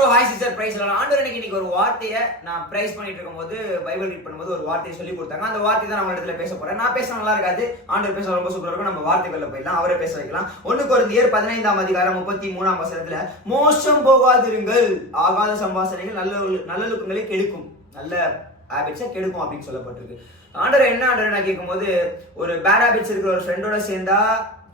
Bro, hi sister, price எல்லாம் ஆண்டவர் இன்னைக்கு ஒரு வார்த்தையை நான் பிரைஸ் பண்ணிட்டு இருக்கும்போது பைபிள் ரீட் பண்ணும்போது ஒரு வார்த்தையை சொல்லி கொடுத்தாங்க. அந்த வார்த்தை தான் நம்ம இடத்துல பேச போறேன். நான் பேச நல்லா இருக்காது, ஆண்டவர் பேச ரொம்ப சூப்பரா இருக்கும். நம்ம வார்த்தைகள்ல போயிடலாம், அவரே பேச வைக்கலாம். 1 கொரிந்தியர் 15:33 மோசம் போகாதிருங்கள், ஆகாத சம்பாஷணைகள் நல்லொழுக்கங்களை கெடுக்கும், நல்ல ஹாபிட்ஸை கெடுக்கும் அப்படின்னு சொல்லப்பட்டிருக்கு. ஆண்டவர் என்ன ஆண்டவர் நான் கேட்கும்போது, ஒரு பேட் ஹாபிட்ஸ் இருக்கிற ஒரு ஃப்ரெண்டோட சேர்ந்தா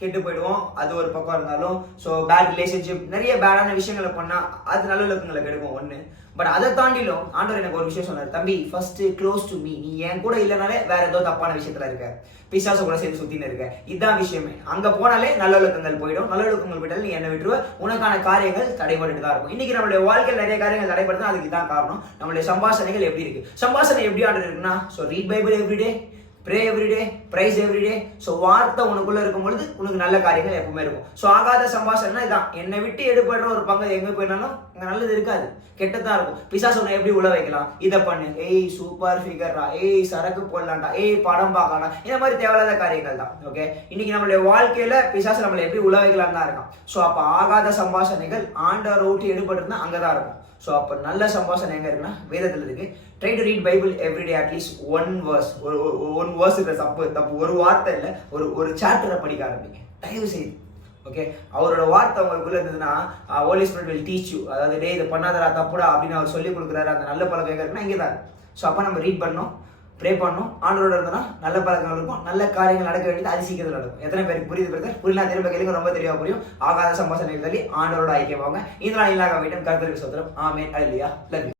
கெட்டு போயிடுவோம், அது ஒரு பக்கம் இருந்தாலும். ஸோ பேட் ரிலேஷன்ஷிப், நிறைய பேடான விஷயங்களை பண்ணா அது நல்லொழுக்கங்களை கெடுக்கும் ஒன்று. பட் அதை தாண்டிலும் ஆண்டவர் எனக்கு ஒரு விஷயம் சொன்னார், தம்பி ஃபர்ஸ்ட் க்ளோஸ் டு மீ, நீ என் கூட இல்லைனாலே வேற ஏதோ தப்பான விஷயத்துல இருக்க, பிசாசு கூட சேர்ந்து சுத்தின்னு இருக்க, இதுதான் விஷயமே. அங்க போனாலே நல்லொழுக்கங்கள் போயிடும், நல்லொழுக்கங்கள் போயிட்டாலும் நீ என்ன விட்டுருவ, உனக்கான காரியங்கள் தடைபட்டு தான் இருக்கும். இன்னைக்கு நம்மளுடைய வாழ்க்கையில் நிறைய காரியங்கள் தடைபடுது, அதுக்கு தான் காரணம் நம்மளுடைய சம்பாஷணைகள் எப்படி இருக்கு. சம்பாஷணை எப்படி ஆண்டவர் இருக்குன்னா, so read Bible everyday, pray everyday, praise everyday. So வார்த்தை உனக்குள்ள இருக்கும் பொழுது உனக்கு நல்ல காரியங்கள் எப்பவுமே இருக்கும். ஸோ ஆகாத சம்பாஷணை இதான். என்னை விட்டு எடுபடுற ஒரு பங்கு எங்க போயினாலும் அங்க நல்லது இருக்காது, கெட்டதான் இருக்கும். பிசாசு உன்னை எப்படி உள்ள வைக்கலாம், இதை பண்ணு, ஏய் சூப்பர் ஃபிகர்ரா, ஏய் சரக்கு போடலாம்டா, ஏய் படம் பார்க்கலாம், இந்த மாதிரி தேவையில்லாத காரியங்கள் தான். ஓகே, இன்னைக்கு நம்மளுடைய வாழ்க்கையில பிசாசு நம்மளை எப்படி உள்ள வைக்கலாம் தான் இருக்கான். ஸோ அப்ப ஆகாத சம்பாஷணைகள் ஆண்டவர் ஓட்டி எடுபடுறதுனா அங்கதான் இருக்கும். ஸோ அப்போ நல்ல சம்பாஷணை எங்க இருக்குன்னா வேதத்தில் இருக்கு. Try to read Bible everyday, at least one verse, one verse இருக்கிற தப்பு ஒரு வார்த்தை இல்லை, ஒரு சாப்டரை படிக்க ஆரம்பிங்க தயவு செய்து. ஓகே, அவரோட வார்த்தை உங்களுக்குள்ள இருந்ததுன்னா Holy Spirit will teach you. அதாவது டே இதை பண்ணாதடா தப்புடா அப்படின்னு அவர் சொல்லி கொடுக்குறாரு. அந்த நல்ல பழக்கம் இருக்குன்னா இங்கே தான். ஸோ அப்போ நம்ம ரீட் பண்ணோம், ப்ரே பண்ணணும், ஆண்டரோட இருந்தோம்னா நல்ல பழக்கங்கள் இருக்கும், நல்ல காரியங்கள் நடக்க வேண்டியது அது சீக்கிரத்தில் நடக்கும். எத்தனை பேருக்கு புரியுது பிரதர்? புரியலாம், திரும்ப கேளுங்க, ரொம்ப தெளிவாக புரியும். ஆகாத சம்பாஷணைகள் சொல்லி ஆண்டரோட ஐக்கியமாங்க. இந்த நாள் இல்லாக வீட்டும் கருத்தருக்கு சொந்தம். ஆமென், அல்லேலூயா, லவ் யூ.